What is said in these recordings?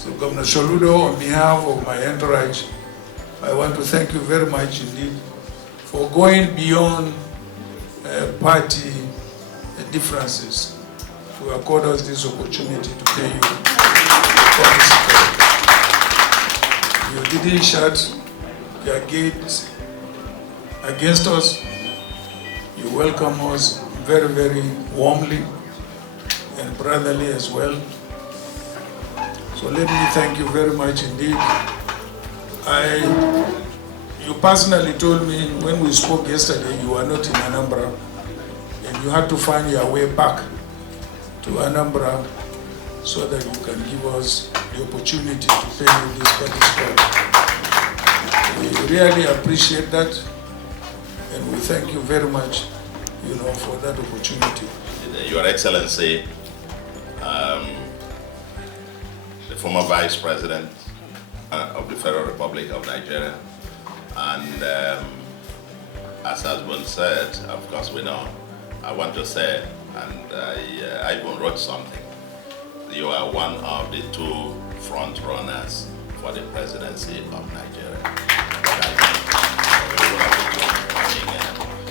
So Governor Soludo, on behalf of my entourage, I want to thank you very much indeed for going beyond party differences to accord us this opportunity to pay you for this support. You didn't shut your gates against us. You welcome us very, very warmly and brotherly as well. So let me thank you very much indeed. You personally told me when we spoke yesterday you were not in Anambra and you had to find your way back to Anambra so that you can give us the opportunity to pay you this party. We really appreciate that and we thank you very much, for that opportunity. Your Excellency, the former Vice President of the Federal Republic of Nigeria, and as has been said, of course we know, I want to say, and I even wrote something, you are one of the two front runners for the presidency of Nigeria.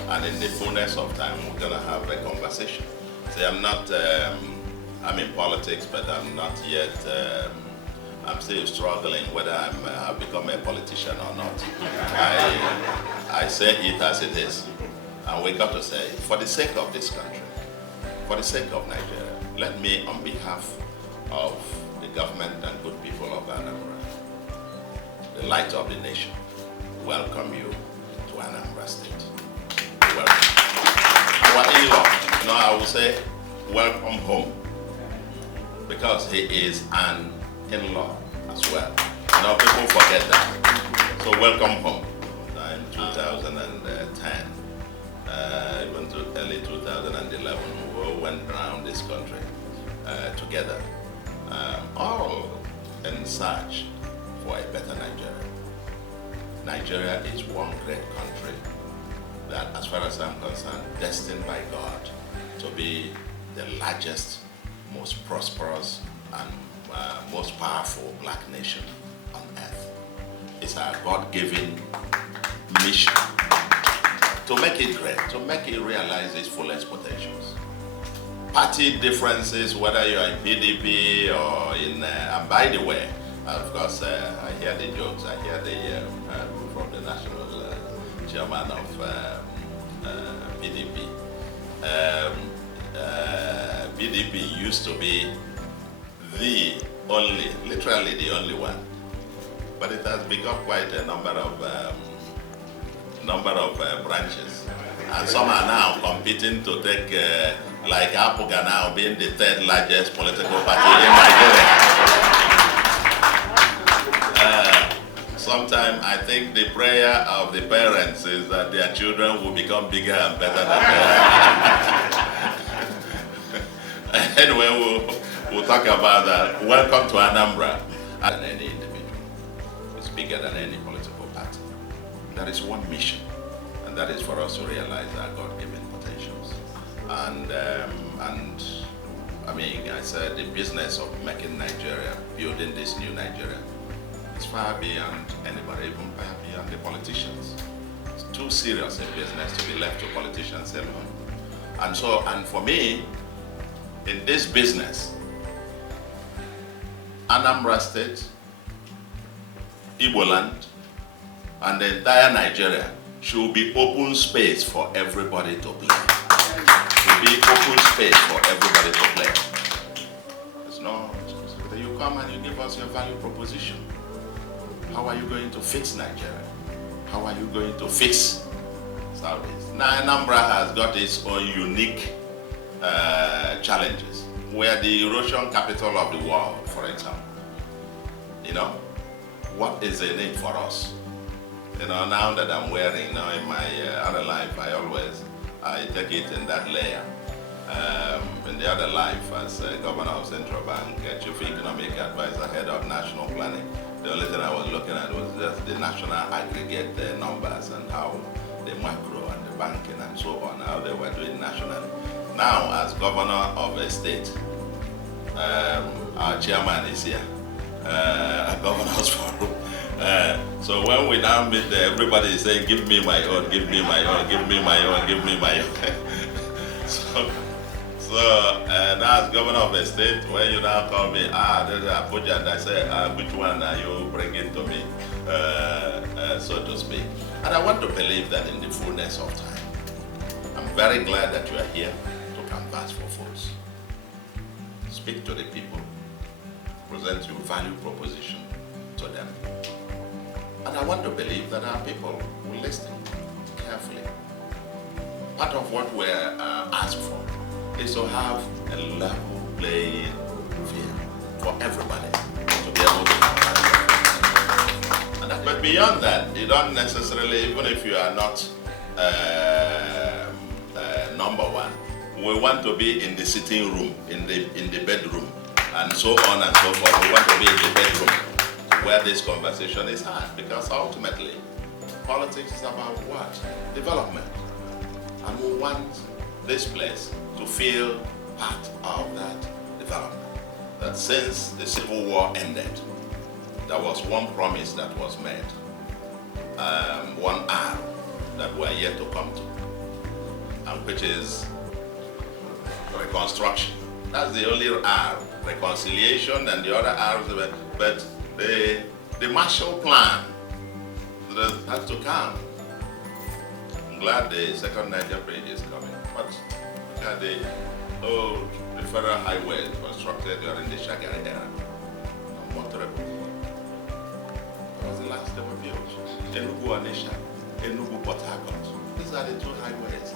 And in the fullness of time, we're going to have a conversation. See, I'm in politics, but I'm not yet, I'm still struggling whether I've become a politician or not. I say it as it is. And we got to say, for the sake of this country, for the sake of Nigeria, let me, on behalf of the government and good people of Anambra, the light of the nation, welcome you to Anambra State. Welcome. Our in-law, I will say, welcome home, because he is an in-law as well. People forget that. So welcome home. In 2010, even to early 2011, we all went around this country together, all in search for a better Nigeria. Nigeria is one great country that, as far as I'm concerned, destined by God to be the largest, most prosperous, and most powerful black nation on earth. It's our God-given mission to make it great, to make it realize its fullest potentials. Party differences, whether you're in PDP or in, and by the way, of course, I hear the jokes, I hear from the national chairman of PDP. PDP used to be literally the only one, but it has become quite a number of branches, and some are now competing to take, like Apuga now being the third largest political party in Nigeria. Sometimes I think the prayer of the parents is that their children will become bigger and better than them. Anyway, we'll talk about that. Welcome to Anambra. And any individual, it's bigger than any political party. There is one mission, and that is for us to realize our God-given potentials. And I said the business of making Nigeria, building this new Nigeria, it's far beyond anybody, even far beyond the politicians. It's too serious a business to be left to politicians alone. And for me, in this business, Anambra State, Igbo land, and the entire Nigeria should be open space for everybody to play. Should be open space for everybody to play. There's no, you come and you give us your value proposition. How are you going to fix Nigeria? How are you going to fix Southeast? Now, Anambra has got its own unique challenges. We are the erosion capital of the world, for example. What is in it for us? Now that I'm wearing, in my other life, I take it in that layer. In the other life, as governor of Central Bank, chief economic advisor, head of national planning, the only thing I was looking at was just the national aggregate numbers and how the macro and the banking and so on, how they were doing nationally. Now, as governor of a state, our chairman is here. Governors Forum. So when we now meet there, everybody is saying, give me my own, give me my own, give me my own, give me my own. So now as governor of a state, when you now call me, there's Abuja, and I say, which one are you bringing to me, so to speak. And I want to believe that in the fullness of time. I'm very glad that you are here to canvass for votes. Speak to the people, present your value proposition to them. And I want to believe that our people will listen carefully. Part of what we're asked for is to have a level playing field for everybody to be able to canvass. But beyond that, you don't necessarily, even if you are not number one, we want to be in the sitting room, in the bedroom, and so on and so forth. We want to be in the bedroom where this conversation is had, because ultimately, politics is about what? Development. And we want this place to feel part of that development. That since the Civil War ended, there was one promise that was made, one R that we're yet to come to, and which is reconstruction. That's the only R, reconciliation, and the other R, but the Marshall Plan that has to come. I'm glad the second Niger Bridge is coming, but look at the federal highway constructed during the Shagari era. What that was the last they were built. Enugu Onisha, Enugu Port Harcourt. These are the two highways.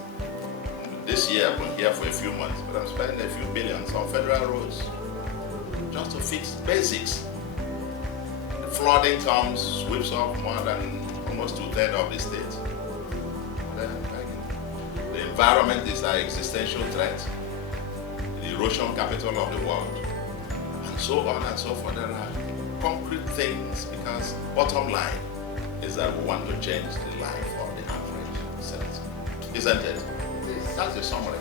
This year I've been here for a few months, but I'm spending a few billions on federal roads just to fix basics. The flooding comes, sweeps up more than almost 2/3 of the state. The environment is our existential threat, the erosion capital of the world, and so on and so forth. There are concrete things, because bottom line is that we want to change the life of the average citizen. Isn't it? That's the summary.